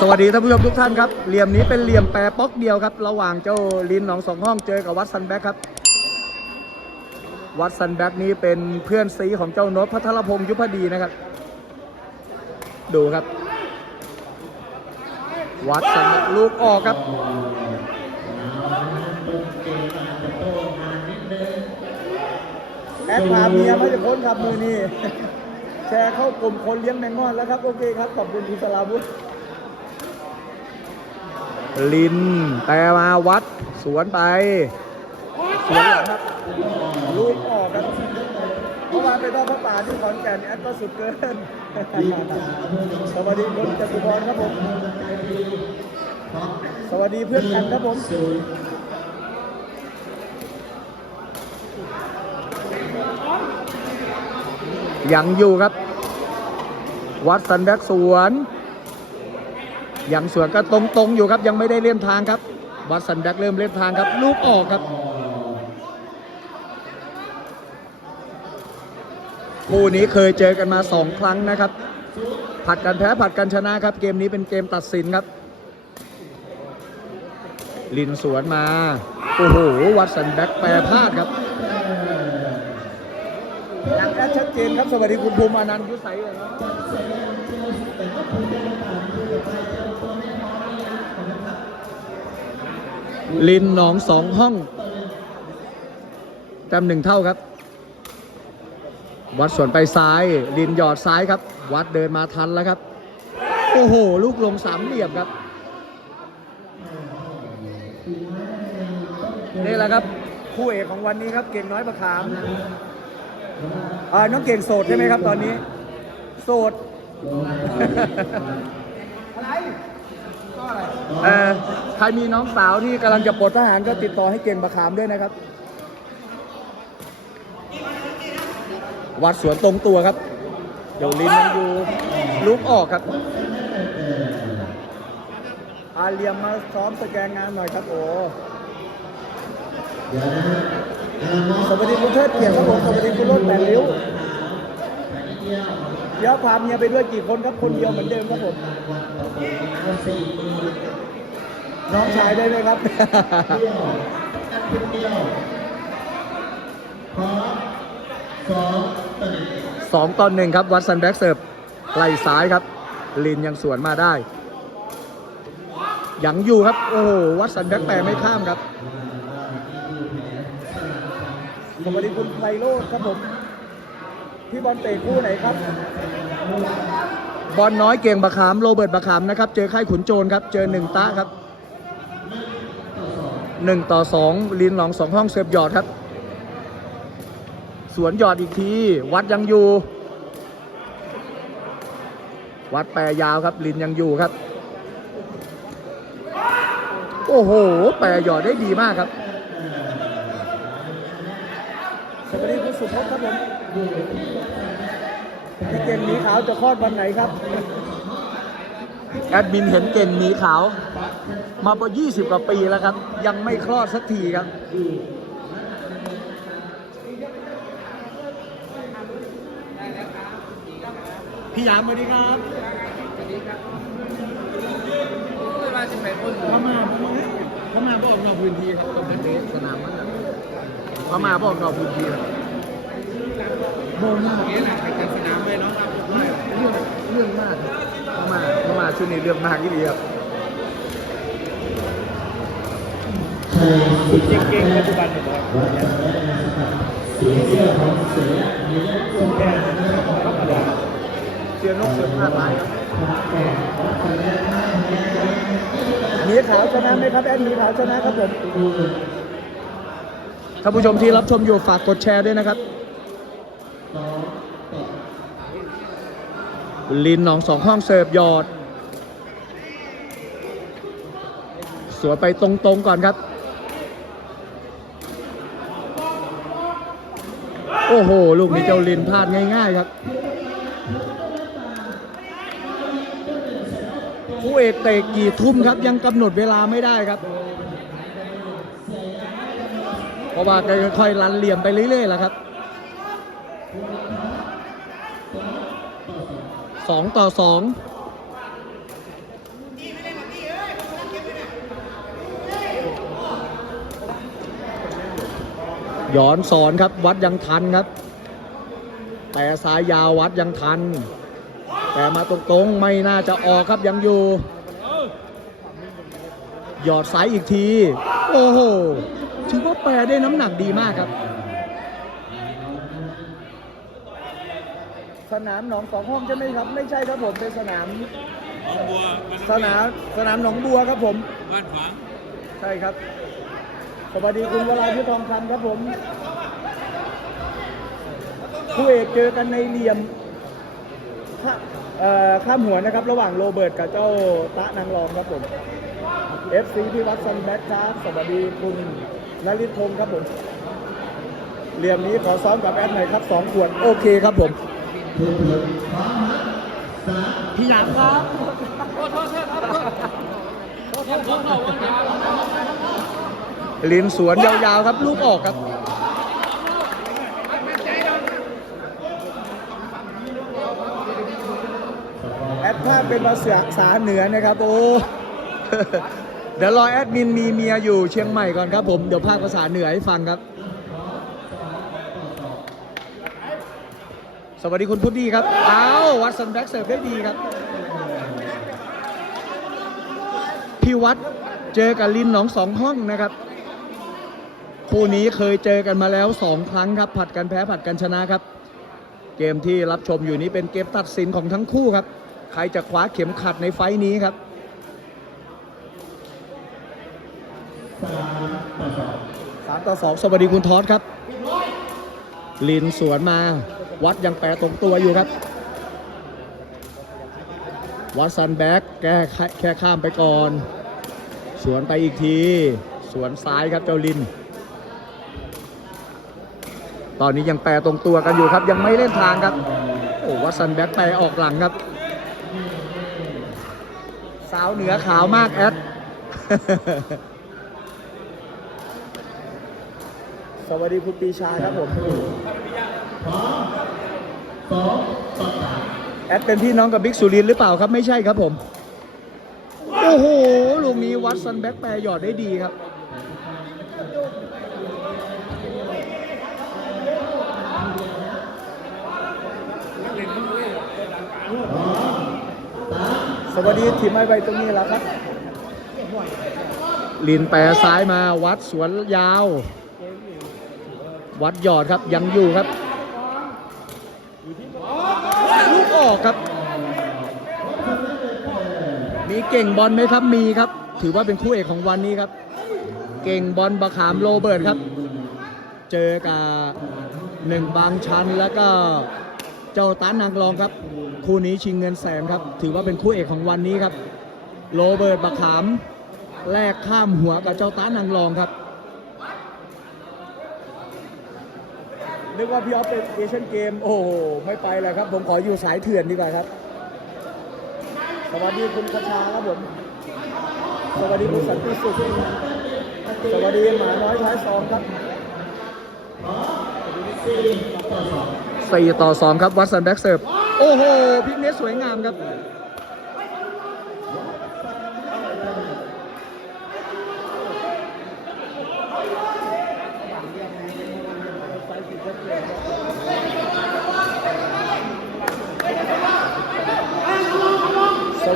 สวัสดีท่านผู้ชมทุกท่านครับ เหลี่ยมนี้เป็นเหลี่ยมแปรป๊อกเดียวครับ ระหว่างเจ้าลินหนองสองห้องเจอกับวัดซันแบ็กครับ วัดซันแบ็กนี้เป็นเพื่อนซีของเจ้านตพัทรพงศ์ยุพดีนะครับ ดูครับ วัดซันลูกออกครับแอดพาเมียมาจะพ้นครับมือนี่แชร์เข้ากลุ่มคนเลี้ยงแมงม่อนแล้วครับ โอเคครับ ขอบคุณคุณสลาวุฒิ ลิน แต่มาวัดสวนไป สวนหลังครับลูกออกครับเมื่อวานไปทอดพระป่าที่ขอนแก่นแอดก็สุดเกินสวัสดีคุณจตุพรครับผม สวัสดีเพื่อนกันครับผมยังอยู่ครับ วัดสันแบกสวน ยังสวนก็ตรงๆอยู่ครับยังไม่ได้เลี่ยนทางครับวัดสันแบ็กเริ่มเลี่ยนทางครับ ลูกออกครับคู่นี้เคยเจอกันมาสองครั้งนะครับ ผัดกันแพ้ผัดกันชนะครับ เกมนี้เป็นเกมตัดสินครับ ลินสวนมา โอ้โห วัดสันแบ็กแปรพลาดครับหลังแอดชัดเจนครับ สวัสดีคุณภูมิอนันต์ยุสัยเลยเนา ลินหนองสองห้องแต้มหนึ่งเท่าครับ วัดส่วนไปซ้าย ลินหยอดซ้ายครับ วัดเดินมาทันแล้วครับ โอ้โห ลูกลงสามเหลี่ยมครับ นี่แหละครับ คู่เอกของวันนี้ครับ เก่งน้อยประขามอ่าน้องเก่งโสดใช่ไหมครับตอนนี้ โสดอะไร เออใครมีน้องสาวที่กำลังจะปลดทหารก็ติดต่อให้เก่งประขามด้วยนะครับ วัดสวนตรงตัวครับเดี๋ยวลินยังอยู่ลุกออกครับ อาเลียมมาซ้อมสแกนงานหน่อยครับโอ้สวัสดีคุณเทิดเกียรติครับผมสวัสดีคุณรถแปดริ้ว เดี๋ยวพาเมียไปด้วยกี่คนครับคนเดียวเหมือนเดิมครับผมน้องชายได้ไหมครับสองต่อหนึ่งครับวัดซันแบ็กเสิร์ฟไหล่ซ้ายครับ ลินยังสวนมาได้ ยังอยู่ครับ โอ้โหวัดสันแบ็กแปรไม่ข้ามครับสวัสดีคุณไพโรจน์ครับผม พี่บอลเตะคู่ไหนครับ บอลน้อยเก่งบะขามโรเบิร์ตบะขามนะครับ เจอค่ายขุนโจรครับ เจอหนึ่งตะครับหนึ่งต่อสองลินหลองสองห้องเสิร์ฟหยอดครับ สวนหยอดอีกที วัดยังอยู่ วัดแปรยาวครับ ลินยังอยู่ครับ โอ้โห แปรหยอดได้ดีมากครับ วัสดีคุณสุพจน์ครับผมพี่เก่งหมีขาวจะคลอดวันไหนครับ แอดมินเห็นเก่งหมีขาว มาประ20กว่าปีแล้วครับ ยังไม่คลอดสักทีครับ พี่ยามสวัสดีครับมาสิบแปดคนเขามาเขามาบอกนอกพื้นที่ครับตรงนั้นเองสนามมันนะ เขามาบอกนอกพื้นที่ครับโมมากนี่แหละเป็นการสนามเลยเนาะเรื่องเรื่องมากครับเขามาเขามาช่วงนี้เรื่องมากที่ดีครับเก่งๆปัจจุบันเนี่ยครับเสียนกเสือพลาดร้ายครับหมีขาวชนะไหมครับแอดหมีขาวชนะครับผม ท่านผู้ชมที่รับชมอยู่ฝากกดแชร์ด้วยนะครับลินหนองสองห้องเสิร์ฟยอด สวนไปตรงๆก่อนครับ โอ้โห ลูกนี้เจ้าลินพลาดง่ายๆครับคู่เอกเตะกี่ทุ่มครับยังกำหนดเวลาไม่ได้ครับ พราะว่าค่อยๆลันเหลี่ยมไปเรื่อยๆแล้วครับสองต่อสองย้อนสอนครับวัดยังทันครับ แต่สายยาววัดยังทัน แต่มาตรงๆไม่น่าจะออกครับยังอยู่ หยอดสายอีกที โอ้โห ปรได้น้ำหนักดีมากครับ สนามหนองสองห้องใช่ไหมครับ ไม่ใช่ครับผมเป็นสนามหนองบัวสนามสนามหนองบัวครับผมบ้านฝางใช่ครับ สวัสดีคุณวรายุทธทองคำครับผมคู่เอกเจอกันในเหลี่ยมข้าเอ่อข้ามหัวนะครับ ระหว่างโรเบิร์ตกับเจ้าตะนางรองครับผม FC ที่วัดซันแบ็กครับ สวัสดีคุณ นลิศพงศ์ครับผมเหลี่ยมนี้ขอซ้อมกับแอดหน่อยครับสองขวดโอเคครับผมพี่หยามครับลินสวนยาวๆครับ ลูกออกครับแอดภาพเป็นภาษาสาเหนือนะครับ โอ้ เดี๋ยวรอแอดมินมีเมียอยู่เชียงใหม่ก่อนครับผม เดี๋ยวภาคภาษาเหนือให้ฟังครับ สวัสดีคุณพุทธีครับ อ้าววัดซันแบ็กเสิร์ฟได้ดีครับ พี่วัดเจอกับลินหนองสองห้องนะครับ คู่นี้เคยเจอกันมาแล้วสองครั้งครับ ผัดกันแพ้ผัดกันชนะครับ เกมที่รับชมอยู่นี้เป็นเกมตัดสินของทั้งคู่ครับ ใครจะคว้าเข็มขัดในไฟต์นี้ครับ สามต่อสองสวัสดีคุณทอสครับ ลินสวนมา วัดยังแปรตรงตัวอยู่ครับ วัดซันแบ็กแก้แค่ข้ามไปก่อน สวนไปอีกที สวนซ้ายครับเจ้าลิน ตอนนี้ยังแปรตรงตัวกันอยู่ครับ ยังไม่เล่นทางครับ โอ้วัดซันแบ็กแปรออกหลังครับ สาวเหนือขาวมากแอด สวัสดีคุณปีชาครับผมแอดเป็นพี่น้องกับบิ๊กสุรินหรือเปล่าครับไม่ใช่ครับผม โอ้โห ลูกนี้วัดซันแบ็กแปรหยอดได้ดีครับสวัสดีทีมไม้ใบตรงนี้แล้วครับลินแปรซ้ายมาวัดสวนยาว วัดหยอดครับยังอยู่ครับลูกออกครับ มีเก่งบอลไหมครับมีครับ ถือว่าเป็นคู่เอกของวันนี้ครับ เก่งบอลบะขามโรเบิร์ตครับ เจอกับหนึ่งบางชันแล้วก็เจ้าต้านนางรองครับ คู่นี้ชิงเงินแสนครับ ถือว่าเป็นคู่เอกของวันนี้ครับ โรเบิร์ตบะขามแลกข้ามหัวกับเจ้าต้านนางรองครับ นึกว่าพี่ออฟเป็นเอเชียนเกม โอ้โห ไม่ไปแล้วครับ ผมขออยู่สายเถื่อนดีกว่าครับ สวัสดีคุณคชาครับผม สวัสดีคุณสันติสุขสวัสดีหมาน้อยท้ายซองครับสี่ต่อสองครับวัดสันแบ็กเสิร์ฟโอ้โห พิกเน็ตสวยงามครับ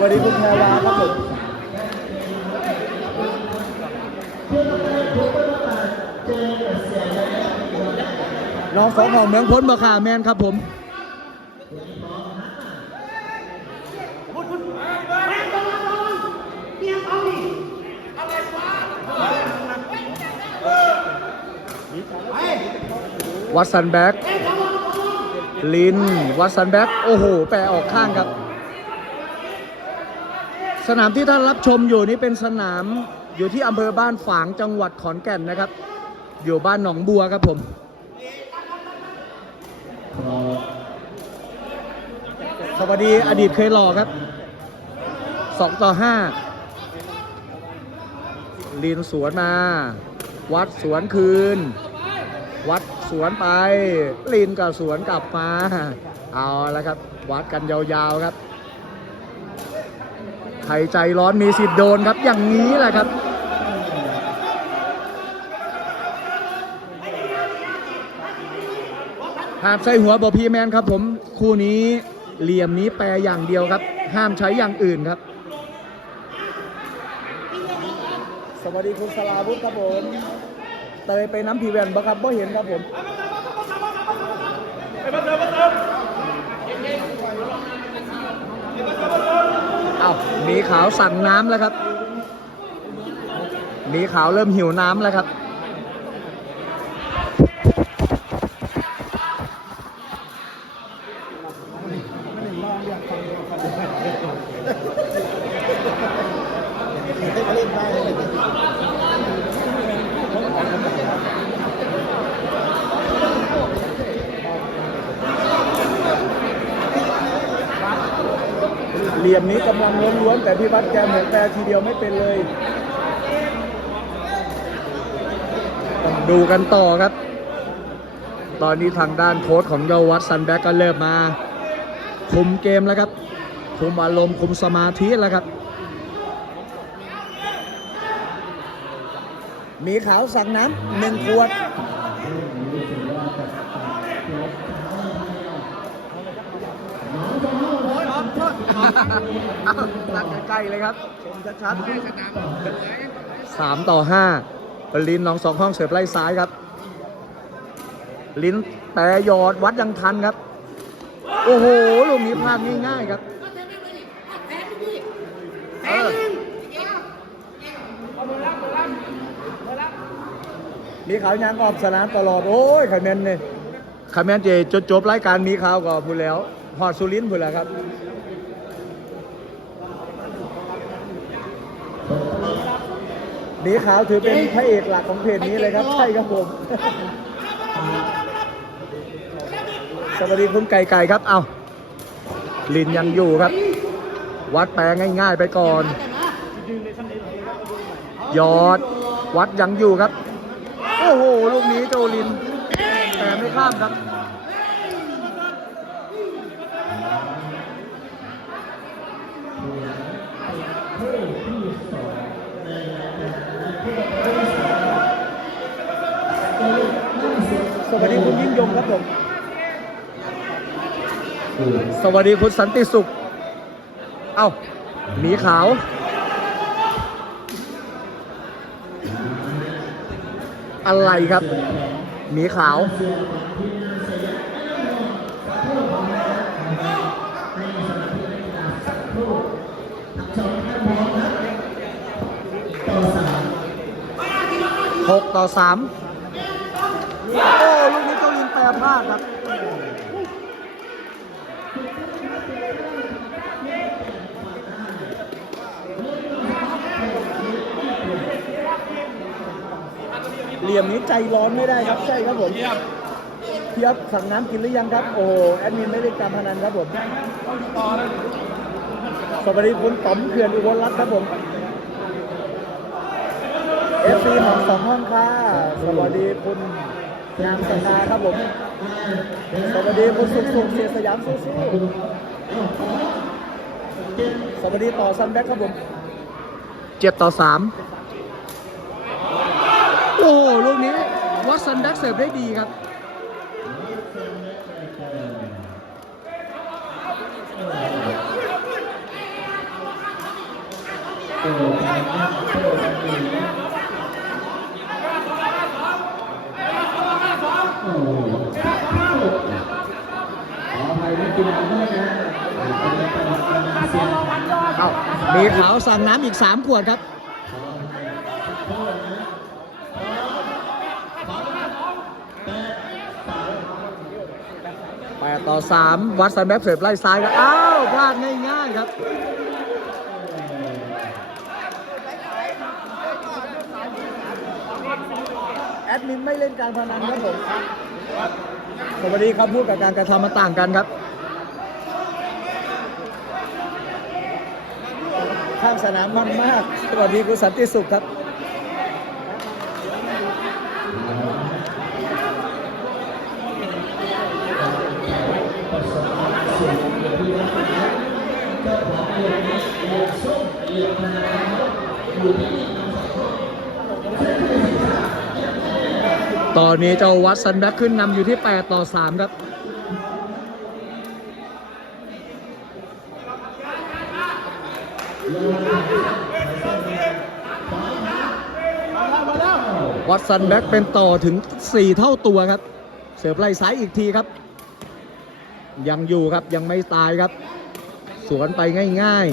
วัสดีคุณแพรวาครับผมน้องสองของเมืองพ้นบาคาแมนครับผมวัดสันแบ็กลินวัดสันแบ็กโอ้โห แปรออกข้างครับ สนามที่ท่านรับชมอยู่นี่เป็นสนามอยู่ที่อำเภอบ้านฝางจังหวัดขอนแก่นนะครับ อยู่บ้านหนองบัวครับผมสวัสดีอดีตเคยหล่อครับสองต่อห้าลินสวนมา วัดสวนคืน วัดสวนไปลินกับสวนกลับมา เอาแล้วครับ วัดกันยาวๆครับ ครใจร้อนมีสิทธิ์โดนครับอย่างนี้แหละครับ หากใส่หัวบอพีแมนครับผมคู่นี้เหลี่ยมนี้แปรอย่างเดียวครับ ห้ามใช้อย่างอื่นครับ สวัสดีคุณสลาวุฒิครับผมเตยไปน้ำพีแวนบ่ครับบ่เห็นครับผมเอาหมี อ้าวมีขาวสั่งน้ำแล้วครับ มีขาวเริ่มหิวน้ำแล้วครับ เหลี่ยมนี้กำลังล้วนๆแต่พี่วัด แปรทีเดียวไม่เป็นเลยต้องดูกันต่อครับ ตอนนี้ทางด้านโค้ชของเยาววัดซันแบ็กก็เริ่มมา คุมเกมแล้วครับ คุมอารมณ์คุมสมาธิแล้วครับ มีขาวสั่งน้ำหนึ่งขวด เอาตัดใกล้ๆเลยครับชมชัดๆสามต่อห้าลินน้องสองห้องเสิร์ฟไล่ซ้ายครับ ลิ้นแต่หยอดวัดยังทันครับ โอ้โหลูกนี้พลาดง่ายๆครับมีขาวยางออกสนามตลอด โอ้ยคะแนนเนี่ยคะแนนเจจบจบรายการมีข่าวก็พูดแล้ว หอดสุรินพูดแล้วครับ หมีขาวถือเป็นพระเอกหลักของเพจนี้เลยครับ ใช่ครับผม สวัสดีคุณไก่ไก่ครับ เอาลินยังอยู่ครับ วัดแปลง่าย ๆ ไปก่อน ยอด วัดยังอยู่ครับ โอ้โห ลูกนี้โจลิน แต่ไม่ข้ามครับ ยิ่งยงครับผมสวัสดีคุณสันติสุข เอ้าหมีขาว อะไรครับหมีขาวหกต่อสามโอ้ ลูกนี้เจ้าลิน แปรพลาดครับเหลี่ยมนี้ใจร้อนไม่ได้ครับใช่ครับผมเทียบสั่งน้ำกินหรือยังครับ โอ้แอดมินไม่ได้การพนันครับผมสวัสดีคุณต๋อมเขื่อนอุบลรัตน์ครับผมเอฟซีหอมสองห้องค่ะสวัสดีคุณ งามสนาครับผมสวัสดีคุณสุขสุขเสียสยามสู้ๆสวัสดีต่อซันแบ็คครับผมเจ็ดต่อสามโอ้โหลูกนี้วัดซันแบ็คเสิร์ฟได้ดีครับ เอ้ามีขาวสั่งน้ำอีก 3 ขวดครับแปดต่อสามวัดซันแบ็คเสิร์ฟไล่ซ้ายครับ อ้าวพลาดง่ายๆครับแอดมินไม่เล่นการพนันครับผม สวัสดีครับพูดกับการกระทำมาต่างกันครับ ข้างสนามมันมาก สวัสดีคุณสันติสุขครับเตอนนี้เจ้าวัตสันแบ็กขึ้นนำอยู่ที่ 8 ต่อ 3 ครับวัตสันแบ็กเป็นต่อถึง 4 เท่าตัวครับ เสิร์ฟไล่ซ้ายอีกทีครับ ยังอยู่ครับยังไม่ตายครับ สวนไปง่าย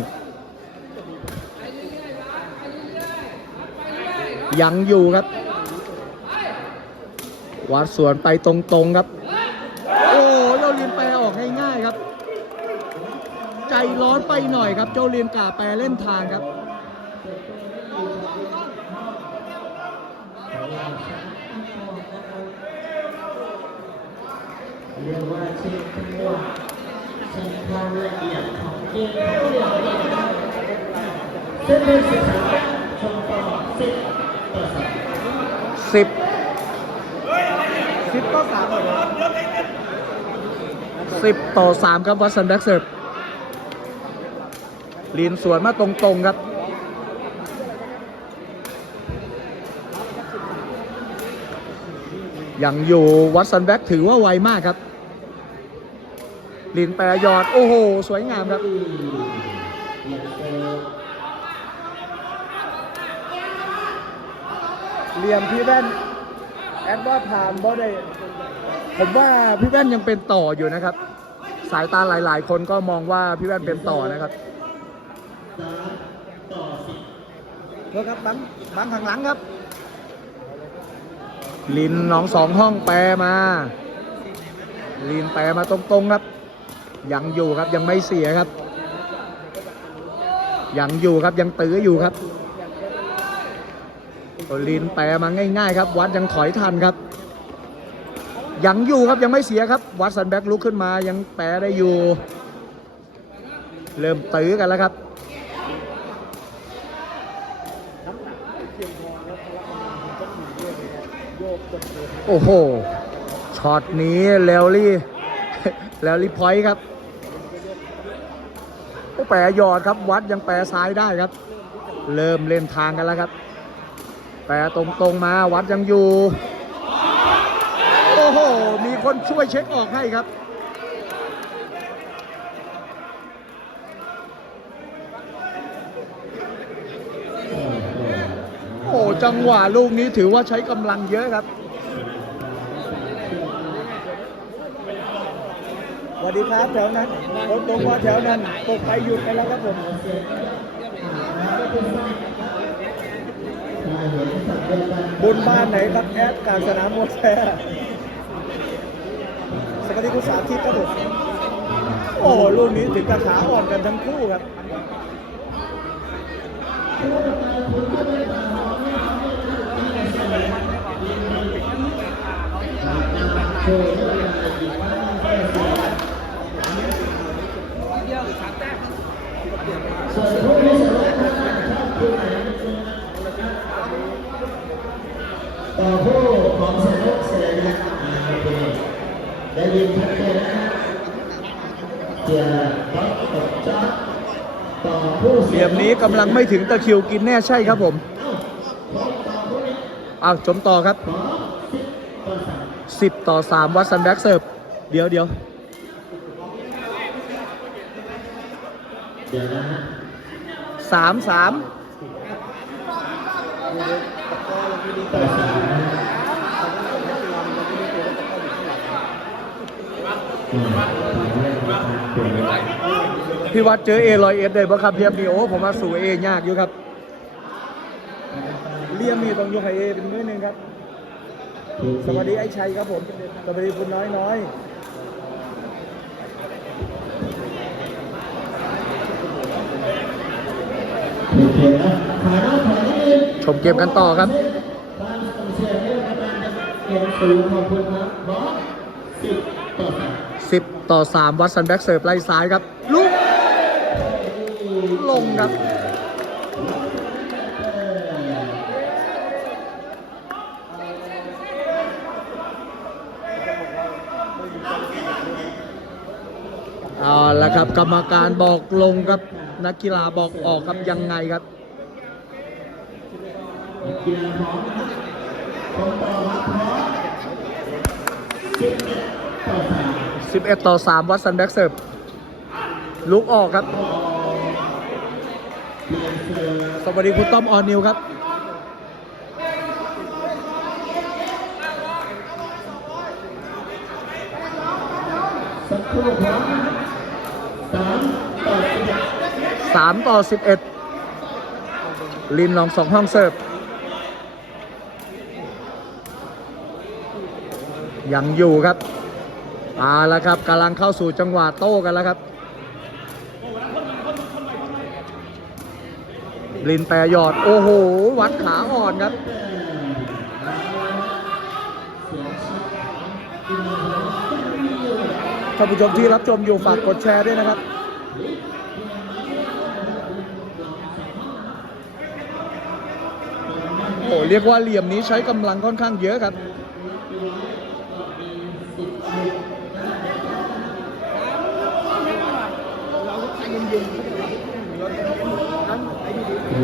ๆ ยังอยู่ครับ วัดสวนไปตรงๆครับ โอ้เราเรียนแปรออกง่ายๆครับ ใจร้อนไปหน่อยครับเจ้าเรียนกาแปรเล่นทางครับเรียกว่าเช็คจังหวะเช็คความละเอียดของเกมของเหลือเองนะครับเส้นเป็นสถานการณ์ชมต่อสิบต่อสามสิบสิบ 10 ต่อ 3 ครับวัตสันแบ็กเซิร์ฟลีนสวนมาตรงๆครับยังอยู่วัตสันแบ็กถือว่าไวมากครับลีนแปรยอด โอ้โห สวยงามครับ เหลี่ยมที่แว่นแอดว่าผ่านบ่ได้ ผมว่าพี่แว่นยังเป็นต่ออยู่นะครับ สายตาหลาย ๆ คนก็มองว่าพี่แว่นเป็นต่อนะครับสามต่อสิบเพื่อครับบังบังข้างหลังครับ ลินหนองสองห้องแปรมา ลินแปรมาตรงๆครับ ยังอยู่ครับยังไม่เสียครับ ยังอยู่ครับยังตื้ออยู่ครับลินแปรมาง่าย ๆ ครับ วัดยังถอยทันครับ ยังอยู่ครับยังไม่เสียครับ วัดสันแบ็กลุกขึ้นมายังแปรได้อยู่ เริ่มตื้อกันแล้วครับโอ้โหช็อตนี้แลวลี่แลวลี่พอยต์ครับโอ้แปรยอดครับวัดยังแปรซ้ายได้ครับ เริ่มเล่นทางกันแล้วครับ แปรตรงๆมาวัดยังอยู่ คนช่วยเช็คออกให้ครับโอ้จังหวะลูกนี้ถือว่าใช้กำลังเยอะครับสวัสดีครับแถวนั้นรถตรงว่าแถวนั้นตกไปหยุดไปแล้วครับผมบุญบ้านไหนครับแอดการสนามมวยแพ้ สวัสดีคุณสาธิตครับผมโอ้ลูกนี้ถึงกับขาอ่อนกันทั้งคู่ครับต่อผู้ของเสนุกเสร็จแล้วอ่าโอเค ได้ยินชัดเจนนะครับเจียต๊อกตกจ๊อกต่อผู้เหลี่ยมนี้กำลังไม่ถึงตะคริวกินแน่ใช่ครับผมเอาจมต่อครับ 10 ต่อ 3 วัดซันแบ็กเสิร์ฟเดี๋ยวเดี๋ยวสามสามต่อสามนะฮะอืมเรื่องของการเปลี่ยนเวลา พี่วัดเจอเอลอยเอสได้บ่ครับเรียมนี่โอ้ผมมาสู่เอยากอยู่ครับเรียมนี่ต้องยกให้เอเป็นมือหนึ่งครับ สวัสดีไอ้ชัยครับผมสวัสดีคุณน้อยน้อยโอเคนะขายได้ขายได้เลยชมเกมกันต่อครับบ้านส่งเสียงให้กับการเห็นสูงขอบคุณครับบอสสิบต่อสาม 10 ต่อ 3 วัดซันแบ็กเสิร์ฟไล่ซ้ายครับลุกลงครับ เอาละครับ กรรมการบอกลงครับ นักกีฬาบอกออกครับยังไงครับกีฬาพร้อมนะครับผมต่อครับพร้อมต่อสาม 11 ต่อ 3 วัดซันแบ็กเสิร์ฟลุกออกครับ สวัสดีคุณต้อมออนนิวครับ สามต่อสิบเอ็ด3ต่อ11ลินลองสองห้องเสิร์ฟ ยังอยู่ครับ เอาละครับกำลังเข้าสู่จังหวะโต้กันแล้วครับลินแปรหยอด โอ้โห วัดขาอ่อนครับ ท่านผู้ชมที่รับชมอยู่ฝากกดแชร์ด้วยนะครับโอ้เรียกว่าเหลี่ยมนี้ใช้กำลังค่อนข้างเยอะครับ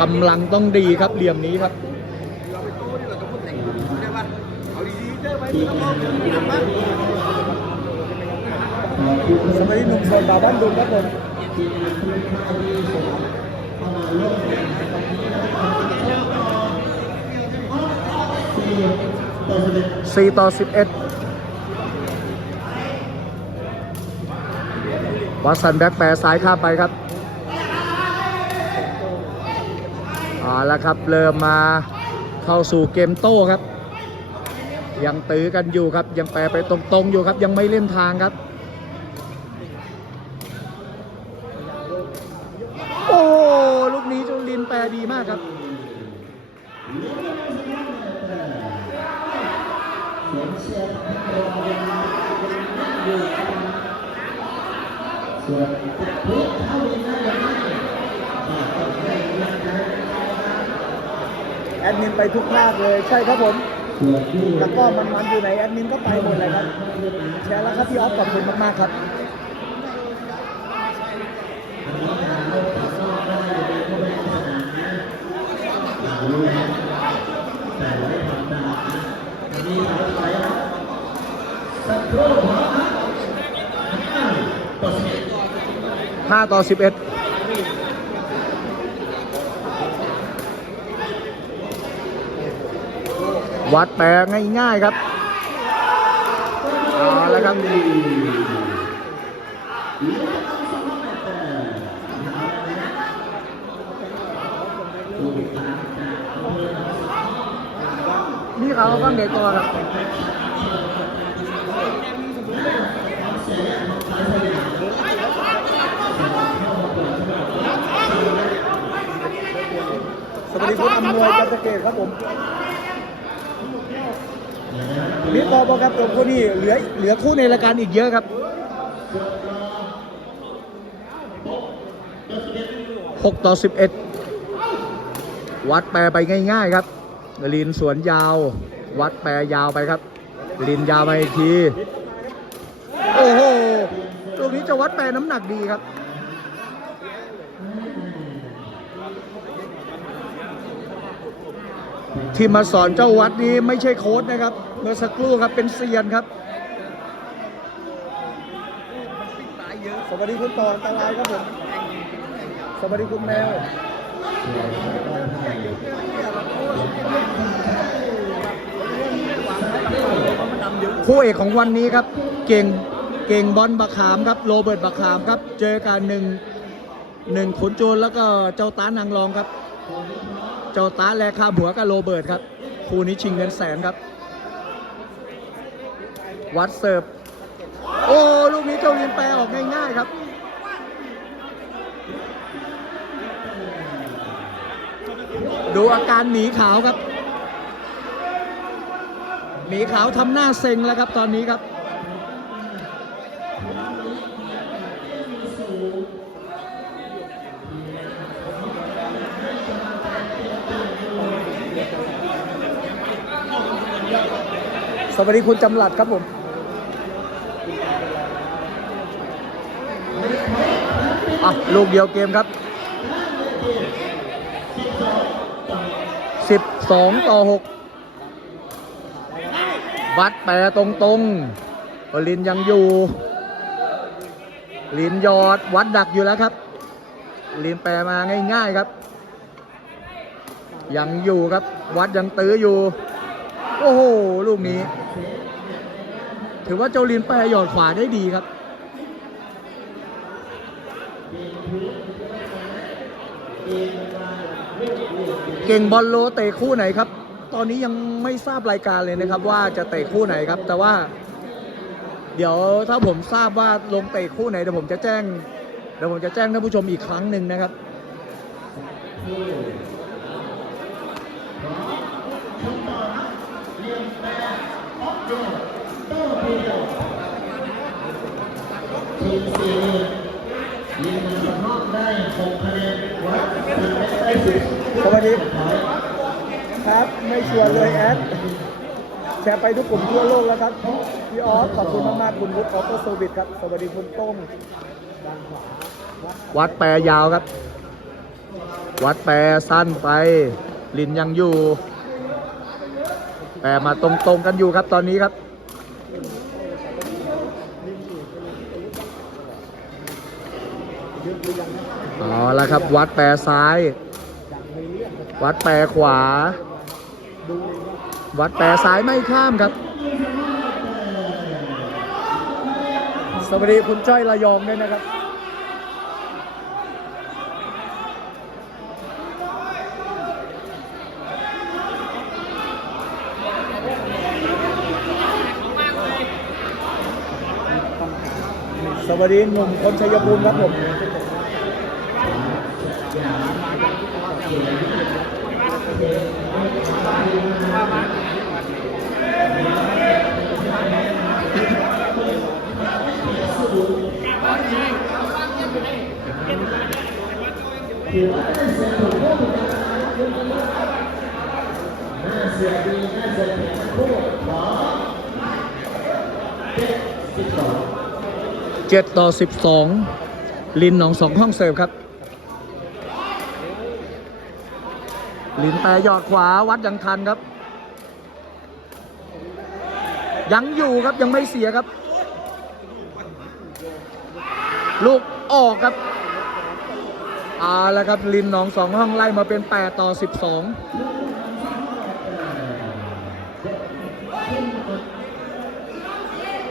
กำลังต้องดีครับเหลี่ยมนี้ครับสมัยหนุ่มโสดบาวบ้านดุงครับผมสี่ต่อสิบเอ็ดวัตสันแบ็กแปรซ้ายข้ามไปครับ เอาละครับเริ่มมาเข้าสู่เกมโต้ครับ ยังตื้อกันอยู่ครับ ยังแปรไปตรงๆอยู่ครับ ยังไม่เล่นทางครับ โอ้ลูกนี้จุลินแปรดีมากครับส่วนพุทธเข้านได้ยังไง แอดมินไปทุกภาคเลยใช่ครับผมแล้วก็มันมันอยู่ไหนแอดมินก็ไปหมดเลยครับแชร์แล้วครับพี่ออฟขอบคุณมากๆครับสักครู่ครับห้าต่อสิบเอ็ด5ต่อ11 วัดแปรง่ายๆครับเอาละครับนี่เขาบ้างเด็กตัวครับสวัสดีคุณอำนวยจันทเกตครับผม บิ๊กบอลบอกครับตัวคู่นี้เหลือเหลือคู่ในรายการอีกเยอะครับ6ต่อ11วัดแปรไปง่าย ๆ ครับลินสวนยาว วัดแปรยาวไปครับ ลินยาวไปอีกที โอ้โหตรงนี้จะวัดแปรน้ำหนักดีครับ ที่มาสอนเจ้าวัดนี้ไม่ใช่โค้ดนะครับ เมื่อสักครู่ครับเป็นเซียนครับ สวัสดีคุณต่ออันตรายครับผม สวัสดีคุณแมวคู่เอกของวันนี้ครับ เก่งเก่งบอลบักขามครับ โรเบิร์ตบักขามครับ เจอกันหนึ่งหนึ่งขุนโจรแล้วก็เจ้าตานางรองครับ เจ้าตาแลคาหัวกับโรเบิร์ตครับ คู่นี้ชิงเงินแสนครับ วัดเสิร์ฟ โอ้ ลูกนี้เจ้าลินแปลออกง่ายๆครับดูอาการหมีขาวครับ หมีขาวทำหน้าเซ็งแล้วครับตอนนี้ครับ สวัสดีคุณจำหลัดครับผมอะลูกเดียวเกมครับ 12 ต่อ6วัดแปรตรงๆลินยังอยู่ลินยอดวัดดักอยู่แล้วครับลินแปรมาง่าย ๆครับ ยังอยู่ครับ วัดยังตื้ออยู่ โอ้โห ลูกนี้ ถือว่าเจ้าลินแปรหยอดขวาได้ดีครับ เก่งบอลโลเตะคู่ไหนครับ ตอนนี้ยังไม่ทราบรายการเลยนะครับ ว่าจะเตะคู่ไหนครับ แต่ว่า เดี๋ยวถ้าผมทราบว่าลงเตะคู่ไหนเดี๋ยวผมจะแจ้งเดี๋ยวผมจะแจ้งท่านผู้ชมอีกครั้งหนึ่งนะครับทีมสี่ยิง มันสะพอกได้หกคะแนนวัดทีมได้สิบสวัสดีครับไม่ชวนเลยแอดแชร์ไปทุกกลุ่มทั่วโลกแล้วครับพี่ออฟขอบคุณมากๆคุณวุฒิออฟโซวิตครับสวัสดีคุณต้งด้านขวาวัดแปรยาวครับ วัดแปรสั้นไป ลินยังอยู่ แปรมาตรงๆกันอยู่ครับตอนนี้ครับ เอาละครับ วัดแปรซ้าย วัดแปรขวา วัดแปรซ้ายไม่ข้ามครับ สวัสดีคุณจ้อยระยองด้วยนะครับ วัสดีหนุ่มคนชัยภูมิครับผมน่าเสียดีน่าเสียดีทั้งคู่ขอเจ็ดสิบสอง 7 ต่อ 12 ลินหนองสองห้องเสิร์ฟครับ ลินแต่หยอดขวาวัดยังทันครับ ยังอยู่ครับยังไม่เสียครับ ลูกออกครับเอาละครับลินหนองสองห้องไล่มาเป็น 8 ต่อ 12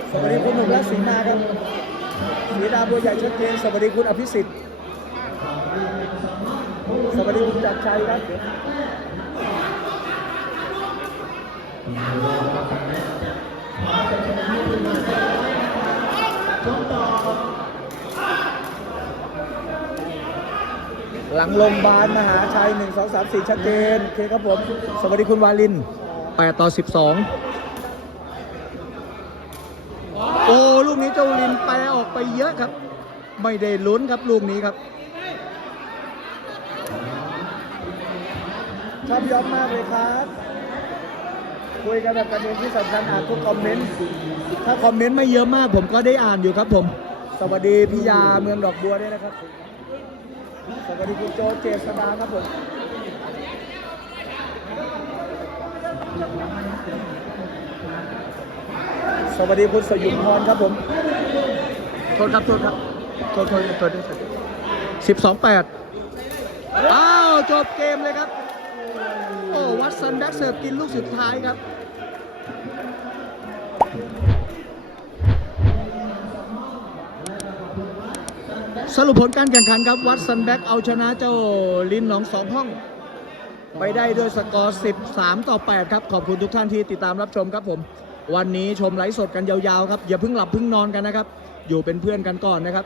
สวัสดีคุณหนุ่มและสีมาครับ สีดาบัวใหญ่ชัดเจนสวัสดีคุณอภิสิทธิ์สวัสดีคุณจักรชัยครับหลังโรงพยาบาลมหาชัย 1 2 3 4 ชัดเจนโอเคครับผม สวัสดีคุณวาลิน 8 ต่อ 12 โอ้ ลูกนี้เจ้าลินแป ไปเยอะครับ ไม่ได้ลุ้นครับลูกนี้ครับชอบยอมมากเลยครับคุยกันแบบประเด็นที่สำคัญอ่านทุกคอมเมนต์ถ้าคอมเมนต์ไม่เยอะมาก ผมก็ได้อ่านอยู่ครับผม สวัสดีพี่ยาเมืองดอกบัวด้วยนะครับ สวัสดีคุณโจเจษดาครับผมสวัสดีคุณสยุมพรครับผมโท ษครับโทษครับโทษโทษโทษด้วยสิบสองแปดอ้าว จบเกมเลยครับ โอ้วัดซันแบ็กเสิร์ฟกินลูกสุดท้ายครับสรุปผลการแข่งขันครับ วัดซันแบ็กเอาชนะเจ้าลินหนองสองห้อง ไปได้ด้วยสกอร์ 13 ต่อ 8 ครับ ขอบคุณทุกท่านที่ติดตามรับชมครับผม วันนี้ชมไลฟ์สดกันยาวๆครับ อย่าเพิ่งหลับเพิ่งนอนกันนะครับ อยู่เป็นเพื่อนกันก่อนนะครับ